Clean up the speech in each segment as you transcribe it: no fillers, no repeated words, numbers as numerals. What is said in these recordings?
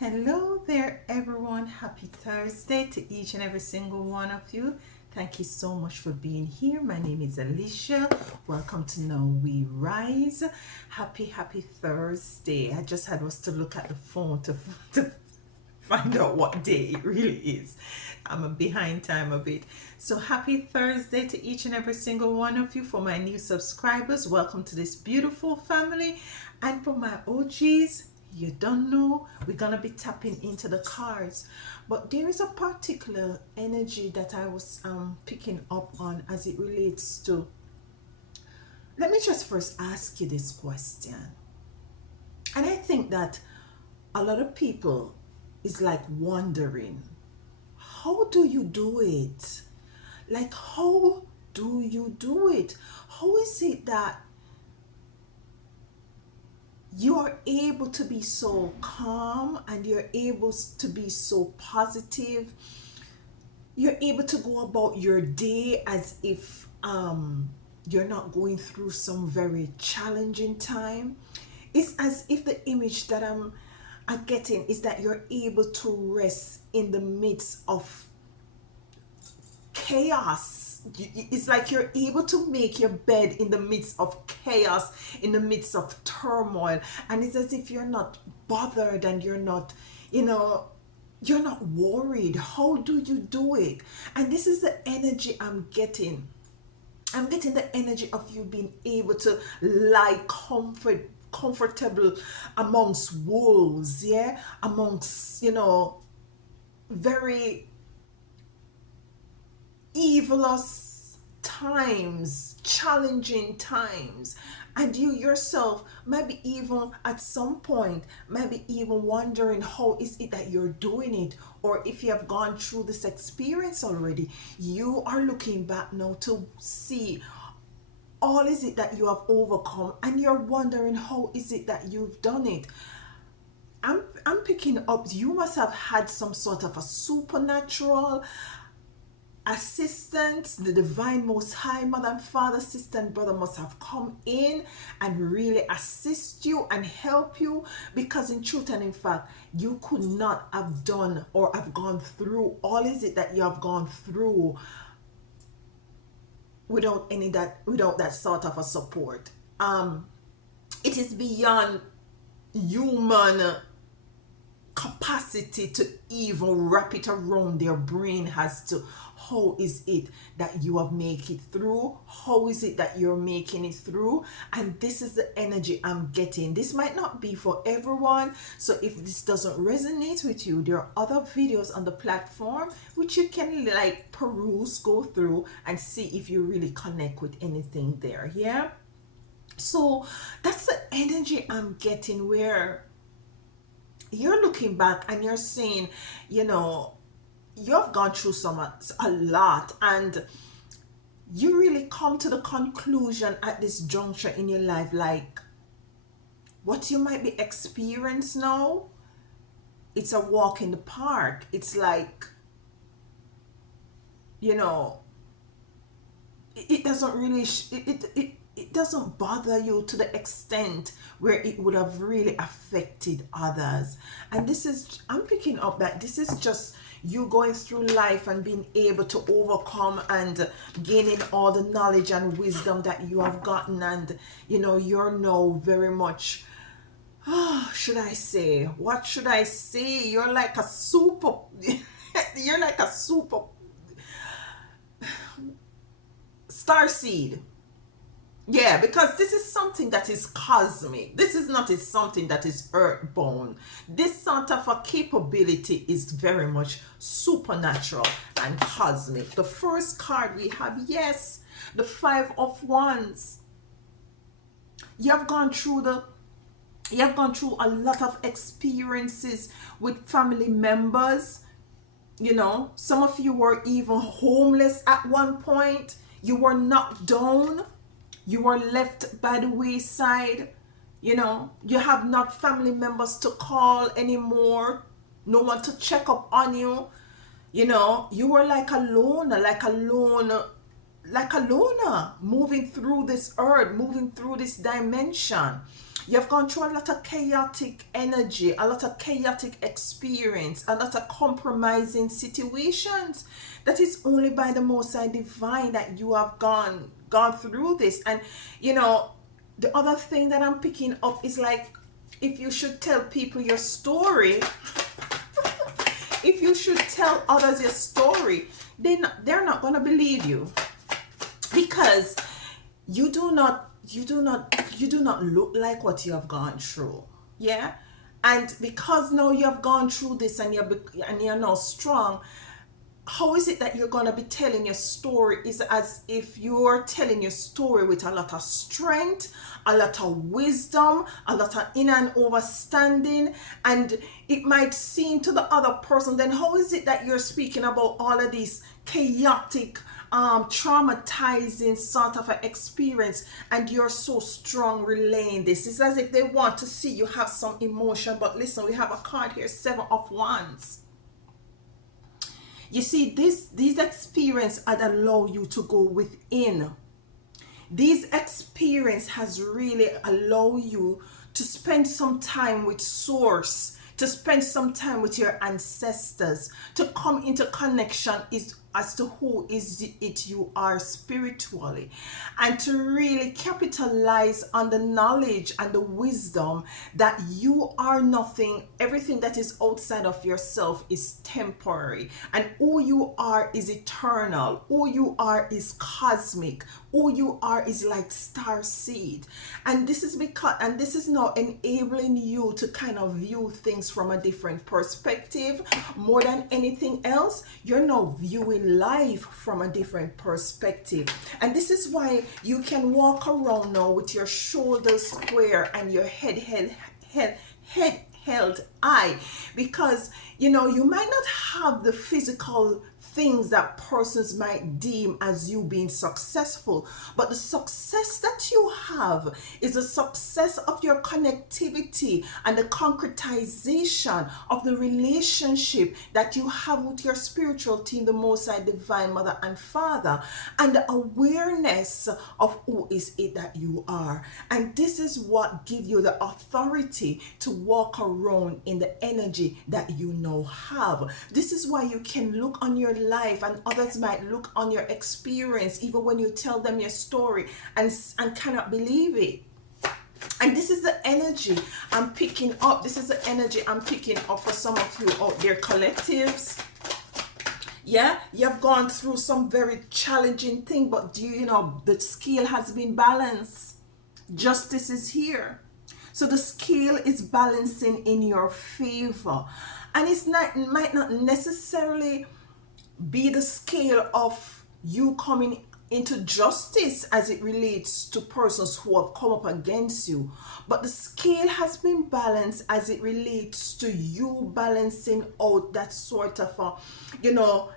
Hello there, everyone. Happy Thursday to each and every single one of you. Thank you so much for being here. My name is Alicia. Welcome to Now We Rise. Happy Thursday. I just had was to look at the phone to find out what day it really is. I'm a behind time a bit. So happy Thursday to each and every single one of you. For my new subscribers, welcome to this beautiful family. And for my OGs, you don't know, we're gonna be tapping into the cards, but there is a particular energy that I was picking up on as it relates to. Let me just first ask you this question, and I think that a lot of people is like wondering, how do you do it? Like, how do you do it? How is it that you are able to be so calm and you're able to be so positive? You're able to go about your day as if you're not going through some very challenging time. It's as if the image that I'm getting is that you're able to rest in the midst of chaos. It's like you're able to make your bed in the midst of chaos, in the midst of turmoil, and it's as if you're not bothered and you're not, you're not worried. How do you do it? And this is the energy I'm getting. I'm getting the energy of you being able to lie comfortable amongst wolves, yeah, amongst, very evilous times, challenging times, and you yourself maybe even at some point maybe even wondering how is it that you're doing it, or if you have gone through this experience already, you are looking back now to see all is it that you have overcome, and you're wondering how is it that you've done it. I'm picking up, you must have had some sort of a supernatural assistance. The divine most high mother and father, sister and brother must have come in and really assist you and help you, because in truth and in fact you could not have done or have gone through all is it that you have gone through without that sort of a support. It is beyond human capacity to even wrap it around their brain as to how is it that you have make it through, how is it that you're making it through. And this is the energy I'm getting. This might not be for everyone, so if this doesn't resonate with you, there are other videos on the platform which you can like peruse, go through and see if you really connect with anything there. Yeah, so that's the energy I'm getting, where you're looking back and you're saying, you've gone through a lot, and you really come to the conclusion at this juncture in your life, like what you might be experiencing now, it's a walk in the park. It's like, it doesn't really it doesn't bother you to the extent where it would have really affected others. And this is, I'm picking up that this is just you going through life and being able to overcome and gaining all the knowledge and wisdom that you have gotten, and you're now very much, should I say, what should I say, you're like a super you're like a super star seed. Yeah, because this is something that is cosmic. This is not is something that is earthbound. This sort of a capability is very much supernatural and cosmic. The first card we have, yes, the Five of Wands. You have gone through a lot of experiences with family members. Some of you were even homeless at one point. You were knocked down. You were left by the wayside. You have not family members to call anymore. No one to check up on you. You were like a lone like a loner, moving through this earth, moving through this dimension. You've gone through a lot of chaotic energy, a lot of chaotic experience, a lot of compromising situations. That is only by the Most High Divine that you have gone through this. And you know, the other thing that I'm picking up is like, if you should tell people your story, if you should tell others your story, they're not gonna believe you, because you do not look like what you have gone through. Yeah. And because now you have gone through this and you're now strong, how is it that you're going to be telling your story is as if you're telling your story with a lot of strength, a lot of wisdom, a lot of in and overstanding, and it might seem to the other person, then how is it that you're speaking about all of these chaotic, traumatizing sort of an experience, and you're so strong relaying this? It's as if they want to see you have some emotion. But listen, we have a card here, 7 of Wands. You see, these experiences had allow you to go within. These experience has really allow you to spend some time with Source, to spend some time with your ancestors, to come into connection is as to who is it you are spiritually, and to really capitalize on the knowledge and the wisdom that you are nothing. Everything that is outside of yourself is temporary, and who you are is eternal. Who you are is cosmic. Who you are is like star seed. And this is because, and this is now enabling you to kind of view things from a different perspective. More than anything else, you're now viewing life from a different perspective. And this is why you can walk around now with your shoulders square and your head held high, because you know, you might not have the physical things that persons might deem as you being successful, but the success that you have is the success of your connectivity and the concretization of the relationship that you have with your spiritual team, the Most High Divine Mother and Father, and the awareness of who is it that you are. And this is what gives you the authority to walk around in the energy that you now have. This is why you can look on your life, and others might look on your experience, even when you tell them your story, and cannot believe it. And this is the energy I'm picking up. This is the energy I'm picking up for some of you out there, collectives. Yeah, you've gone through some very challenging thing, but you know, the scale has been balanced. Justice is here. So the scale is balancing in your favor. And it might not necessarily be the scale of you coming into justice as it relates to persons who have come up against you, but the scale has been balanced as it relates to you balancing out that sort of you know,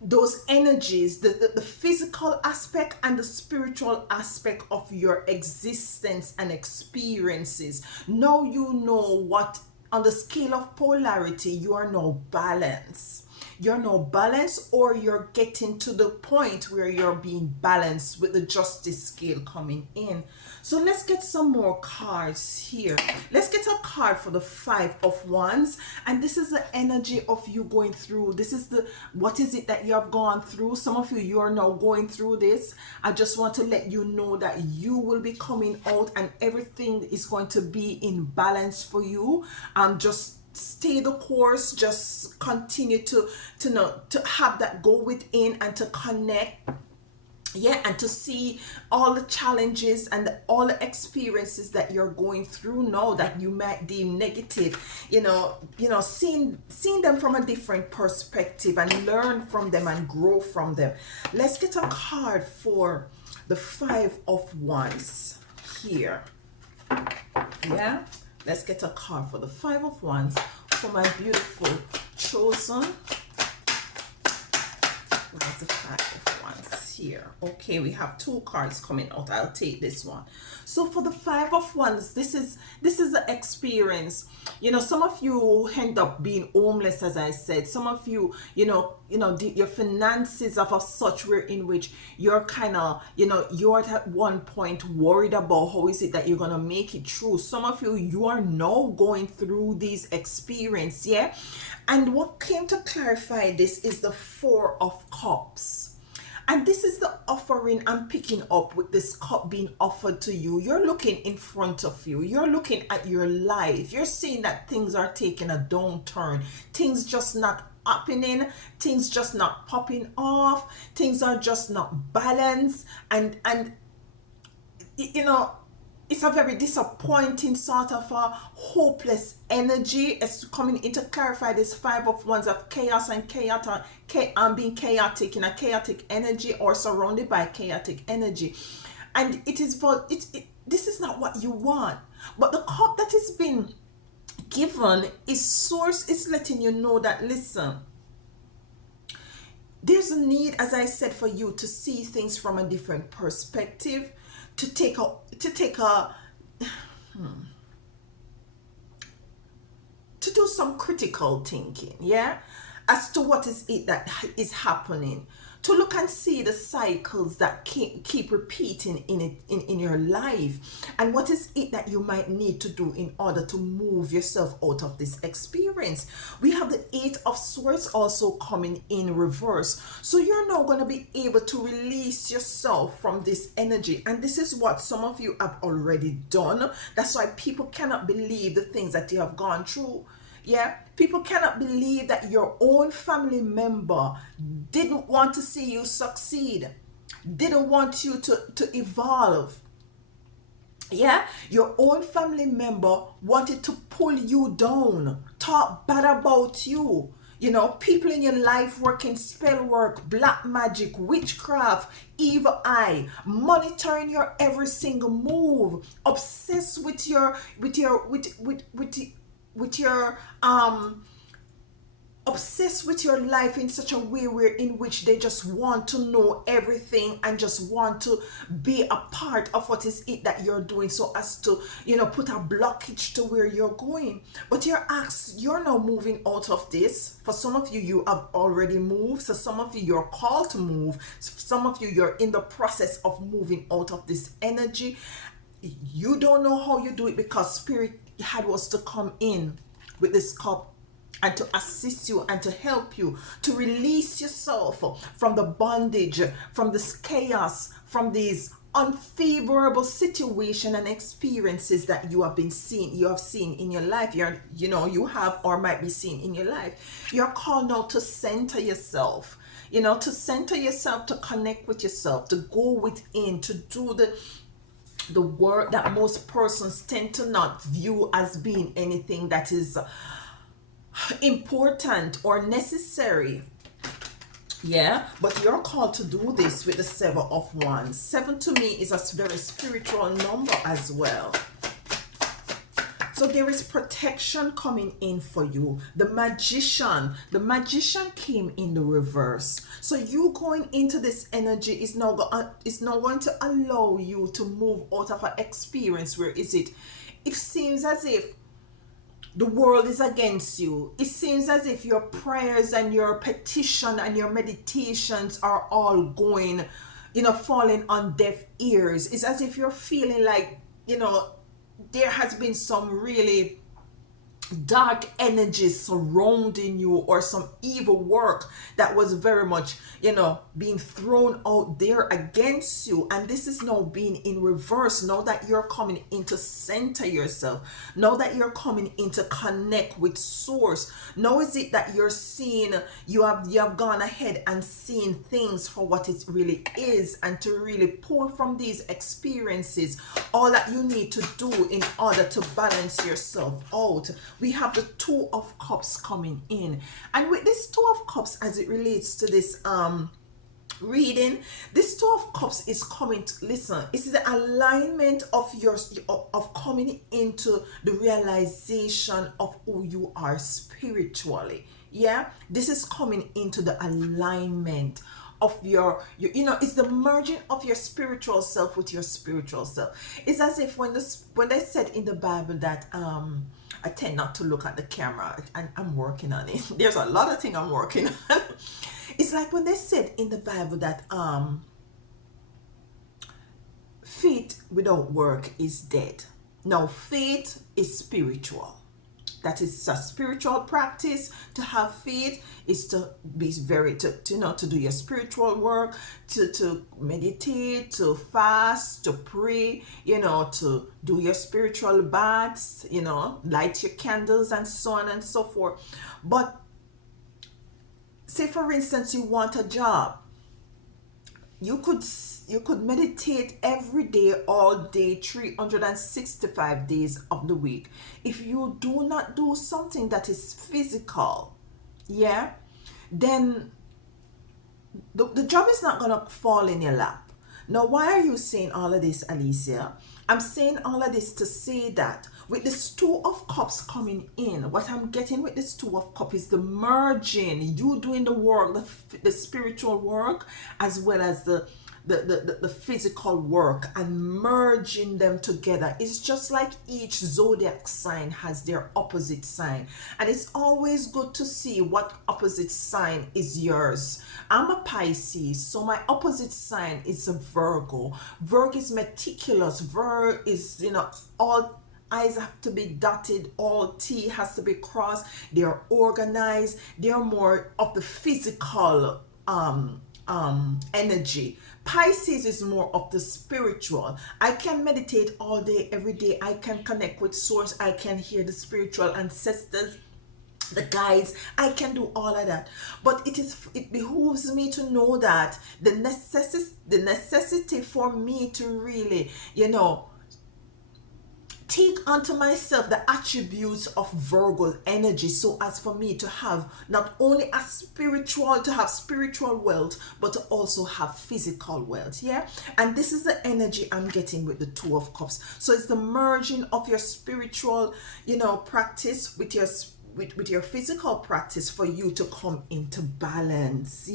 those energies, the physical aspect and the spiritual aspect of your existence and experiences. Now you know what, on the scale of polarity, you are now balanced. You're now balanced, or you're getting to the point where you're being balanced with the justice scale coming in. So let's get some more cards here. Let's get a card for the 5 of Wands. And this is the energy of you going through. This is the, what is it that you have gone through? Some of you are now going through this. I just want to let you know that you will be coming out and everything is going to be in balance for you. Just stay the course. Just continue to have that go within and to connect. Yeah, and to see all the challenges and all the experiences that you're going through now that you might deem negative, you know, seeing them from a different perspective and learn from them and grow from them. Let's get a card for the 5 of Wands here. Yeah, let's get a card for the 5 of Wands for my beautiful chosen. Where's the 5 of Wands here. Okay, we have two cards coming out. I'll take this one. So for the Five of Wands, this is the experience. You know, some of you end up being homeless, as I said. Some of you, your finances of a such way in which you're kind of, you're at one point worried about how is it that you're gonna make it through. Some of you, you are now going through these experience, yeah. And what came to clarify this is the Four of Cups. And this is the offering I'm picking up with this cup being offered to you. You're looking in front of you. You're looking at your life. You're seeing that things are taking a downturn. Things just not happening. Things just not popping off. Things are just not balanced. And it's a very disappointing sort of a hopeless energy. It's coming in to clarify this Five of Wands of chaos and being chaotic in a chaotic energy or surrounded by chaotic energy. And it is this is not what you want. But the cup that is being given is source is letting you know that, listen, there's a need, as I said, for you to see things from a different perspective, to take a to do some critical thinking, yeah, as to what is it that is happening, to look and see the cycles that keep repeating in your life, and what is it that you might need to do in order to move yourself out of this experience. We have the Eight of Swords also coming in reverse, so you're now going to be able to release yourself from this energy, and this is what some of you have already done. That's why people cannot believe the things that you have gone through. Yeah, people cannot believe that your own family member didn't want to see you succeed, didn't want you to evolve. Yeah, your own family member wanted to pull you down, talk bad about you. People in your life working spell work, black magic, witchcraft, evil eye, monitoring your every single move, obsessed with your obsessed with your life in such a way in which they just want to know everything and just want to be a part of what is it that you're doing, so as to put a blockage to where you're going. But you're now moving out of this. For some of you, you have already moved. So some of you, you're called to move. Some of you, you're in the process of moving out of this energy. You don't know how you do it, because Spirit had was to come in with this cup and to assist you and to help you to release yourself from the bondage, from this chaos, from these unfavorable situation and experiences that you have seen in your life. You have or might be seeing in your life. You're called now to center yourself, to connect with yourself, to go within, to do the work that most persons tend to not view as being anything that is important or necessary. Yeah, but you're called to do this with the Seven of Wands. 7 to me is a very spiritual number as well. So there is protection coming in for you. The magician came in the reverse. So you going into this energy is now going to allow you to move out of an experience where it seems as if the world is against you. It seems as if your prayers and your petition and your meditations are all going, falling on deaf ears. It's as if you're feeling like, there has been some really dark energies surrounding you, or some evil work that was very much being thrown out there against you, and this is now being in reverse. Now that you're coming in to center yourself, now that you're coming in to connect with source, now is it that you're seeing, you have gone ahead and seen things for what it really is, and to really pull from these experiences all that you need to do in order to balance yourself out. We have the Two of Cups coming in, and with this Two of Cups, as it relates to this reading, this Two of Cups is coming to, listen, it's the alignment of coming into the realization of who you are spiritually. Yeah, this is coming into the alignment of your it's the merging of your spiritual self with your spiritual self. It's as if when they said in the Bible that I tend not to look at the camera, and I'm working on it. There's a lot of things I'm working on. It's like when they said in the Bible that faith without work is dead. Now, faith is spiritual. That is a spiritual practice. To have faith is to be very to do your spiritual work, to meditate, to fast, to pray, to do your spiritual baths, light your candles and so on and so forth. But say for instance you want a job, you could meditate every day, all day, 365 days of the week. If you do not do something that is physical, then the job is not gonna fall in your lap. Now, why are you saying all of this, Alicia? I'm saying all of this to say that with this Two of Cups coming in, what I'm getting with this Two of Cups is the merging, you doing the work, the spiritual work, as well as the physical work, and merging them together. It's just like each zodiac sign has their opposite sign, and it's always good to see what opposite sign is yours. I'm a Pisces, so my opposite sign is a Virgo. Virgo is meticulous. Virgo is, all I's have to be dotted, all T has to be crossed. They're organized. They're more of the physical energy. Pisces is more of the spiritual. I can meditate all day, every day. I can connect with source. I can hear the spiritual ancestors, the guides. I can do all of that. But it behooves me to know that the necessity for me to really, take unto myself the attributes of Virgo energy, so as for me to have not only to have spiritual wealth, but to also have physical wealth. And this is the energy I'm getting with the Two of Cups. So it's the merging of your spiritual practice with your physical practice for you to come into balance.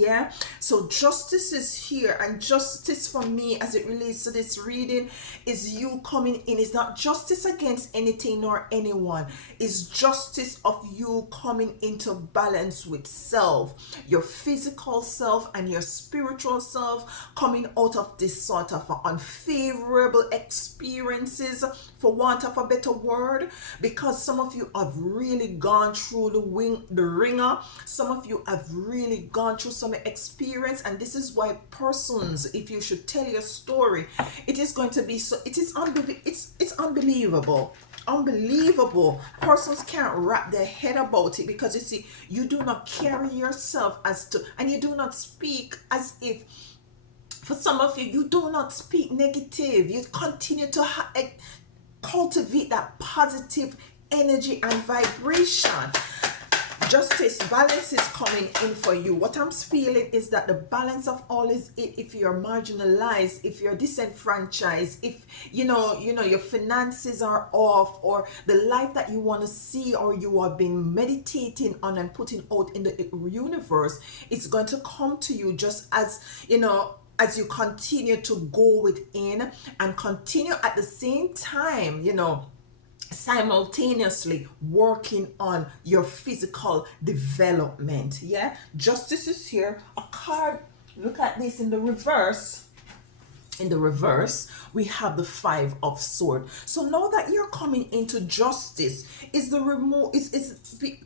So justice is here, and justice for me as it relates to this reading is you coming in. It's not justice against anything nor anyone. It's justice of you coming into balance with self, your physical self and your spiritual self, coming out of this sort of unfavorable experiences, for want of a better word, because some of you have really gone through the ringer. Some of you have really gone through some experience, and this is why persons, if you should tell your story, it is going to be so, it's unbelievable. Persons can't wrap their head about it, because you see, you do not carry yourself and you do not speak as if, for some of you do not speak negative. You continue to cultivate that positive energy and vibration. Justice, balance is coming in for you. What I'm feeling is that the balance of all is it. If you're marginalized, if you're disenfranchised, if your finances are off, or the life that you want to see or you have been meditating on and putting out in the universe, it's going to come to you, just as as you continue to go within and continue at the same time, simultaneously working on your physical development. Justice is here. A card, look at this in the reverse. In the reverse, we have the Five of Swords. So now that you're coming into justice, is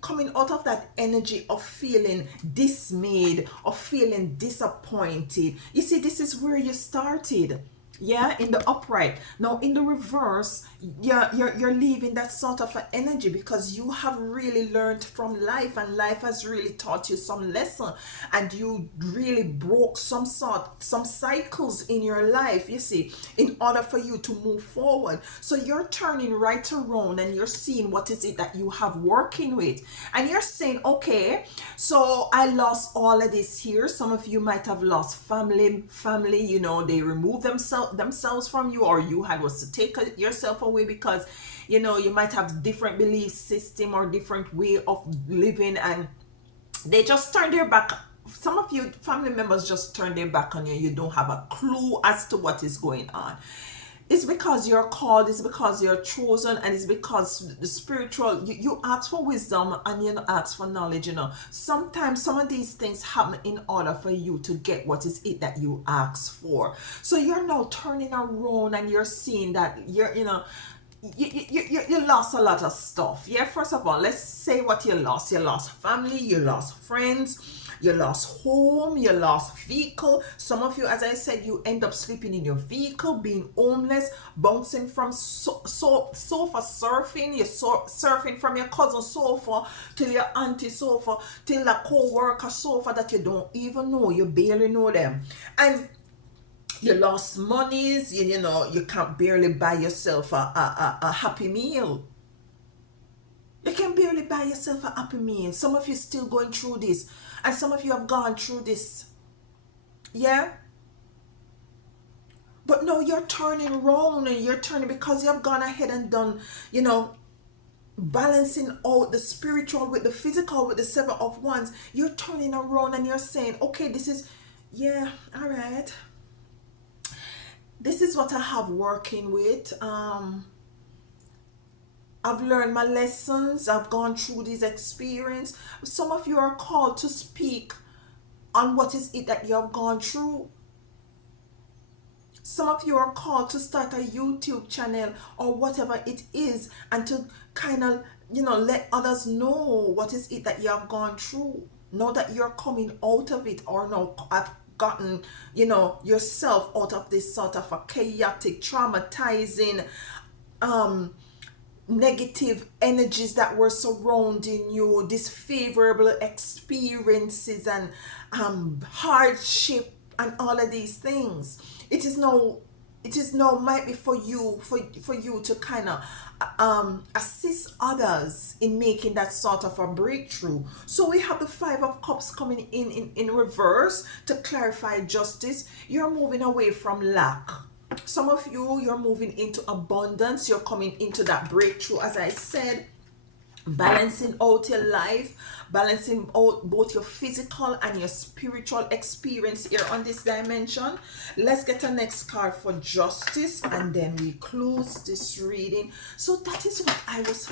coming out of that energy of feeling dismayed, of feeling disappointed. You see, this is where you started. In the upright. Now in the reverse, you're leaving that sort of an energy, because you have really learned from life, and life has really taught you some lesson, and you really broke some cycles in your life, you see, in order for you to move forward. So you're turning right around and you're seeing what is it that you have working with, and you're saying, okay, so I lost all of this here. Some of you might have lost family, they remove themselves from you, or you was to take yourself away because you might have different belief system or different way of living, and they just turn their back some of you family members just turn their back on you. You don't have a clue as to what is going on. It's because you're called, it's because you're chosen, and it's because the spiritual, you ask for wisdom and you ask for knowledge. Sometimes some of these things happen in order for you to get what is it that you ask for. So you're now turning around and you're seeing that you lost a lot of stuff. Yeah, first of all, let's say what you lost. You lost family, you lost friends, you lost home, you lost vehicle. Some of you, as I said, you end up sleeping in your vehicle, being homeless, bouncing from sofa, surfing. You're surfing from your cousin sofa to your auntie sofa, till a co-worker sofa that you don't even know. You barely know them. And you lost monies, you can't barely buy yourself a happy meal. You can barely buy yourself a happy meal. Some of you still going through this, and some of you have gone through this. Yeah? But no, you're turning around, and you're turning because you have gone ahead and done, balancing out the spiritual with the physical, with the seven of wands. You're turning around and you're saying, okay, this is, yeah, all right. This is what I have working with. I've learned my lessons. I've gone through this experience. Some of you are called to speak on what is it that you have gone through. Some of you are called to start a YouTube channel or whatever it is, and to kind of, let others know what is it that you have gone through. Know that you're coming out of it, or no, I've gotten, yourself out of this sort of a chaotic, traumatizing, negative energies that were surrounding you, disfavorable experiences and hardship and all of these things. It is now might be for you to kind of assist others in making that sort of a breakthrough. So we have the Five of Cups coming in reverse to clarify justice. You're moving away from lack. Some of you, you're moving into abundance. You're coming into that breakthrough, as I said, balancing out your life, balancing out both your physical and your spiritual experience here on this dimension. Let's get a next card for justice, and then we close this reading. So that is what I was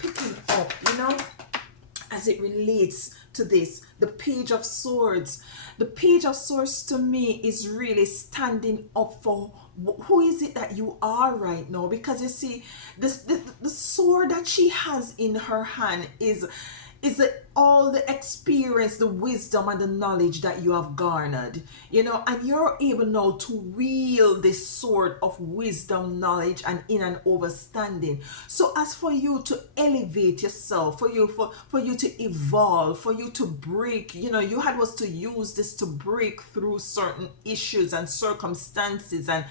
picking up, as it relates to this, the Page of Swords. The Page of Swords to me is really standing up for who is it that you are right now, because you see the sword that she has in her hand is all the experience, the wisdom, and the knowledge that you have garnered, and you're able now to wield this sword of wisdom, knowledge, and in an understanding. So as for you to elevate yourself, for you to evolve, for you to break, you had was to use this to break through certain issues and circumstances and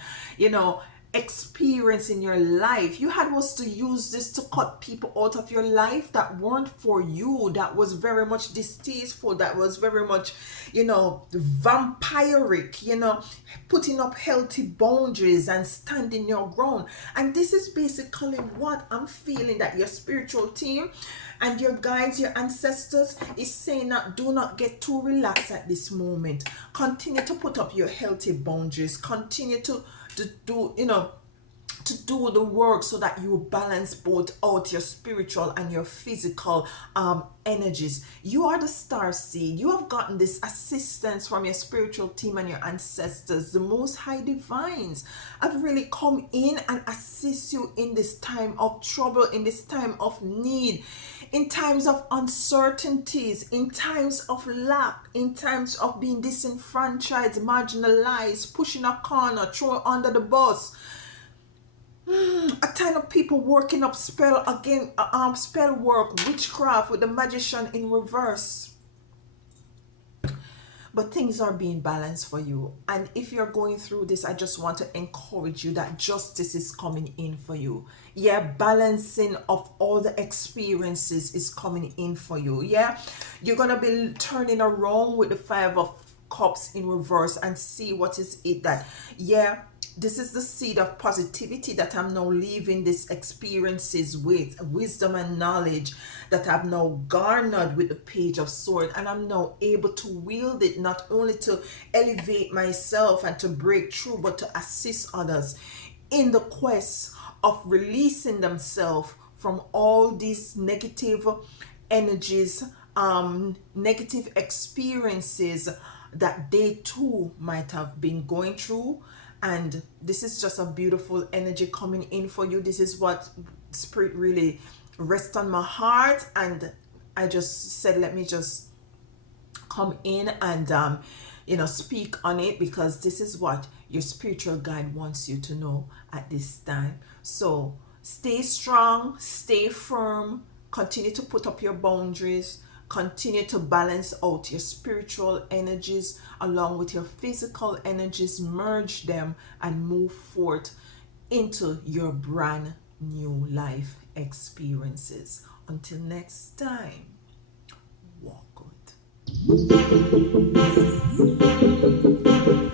experience in your life. You had was to use this to cut people out of your life that weren't for you, that was very much distasteful, that was very much vampiric, putting up healthy boundaries and standing your ground. And this is basically what I'm feeling that your spiritual team and your guides, your ancestors, is saying that do not get too relaxed at this moment. Continue to put up your healthy boundaries. Continue to do the work so that you balance both out your spiritual and your physical energies. You are the star seed. You have gotten this assistance from your spiritual team and your ancestors. The Most High Divines have really come in and assist you in this time of trouble, in this time of need, in times of uncertainties, in times of lack, in times of being disenfranchised, marginalized, pushing a corner, thrown under the bus. A time of people working up spell work, witchcraft with the Magician in reverse. But things are being balanced for you. And if you're going through this, I just want to encourage you that justice is coming in for you. Yeah, balancing of all the experiences is coming in for you. Yeah, you're going to be turning around with the Five of cups in reverse and see what is it that, yeah, this is the seed of positivity that I'm now leaving these experiences with, wisdom and knowledge that I've now garnered with the Page of Swords, and I'm now able to wield it not only to elevate myself and to break through, but to assist others in the quest of releasing themselves from all these negative energies, negative experiences that they too might have been going through. And this is just a beautiful energy coming in for you. This is what Spirit really rests on my heart, and I just said, let me just come in and speak on it, because this is what your spiritual guide wants you to know at this time. So stay strong, stay firm, continue to put up your boundaries, continue to balance out your spiritual energies along with your physical energies, merge them and move forth into your brand new life experiences. Until next time, walk good.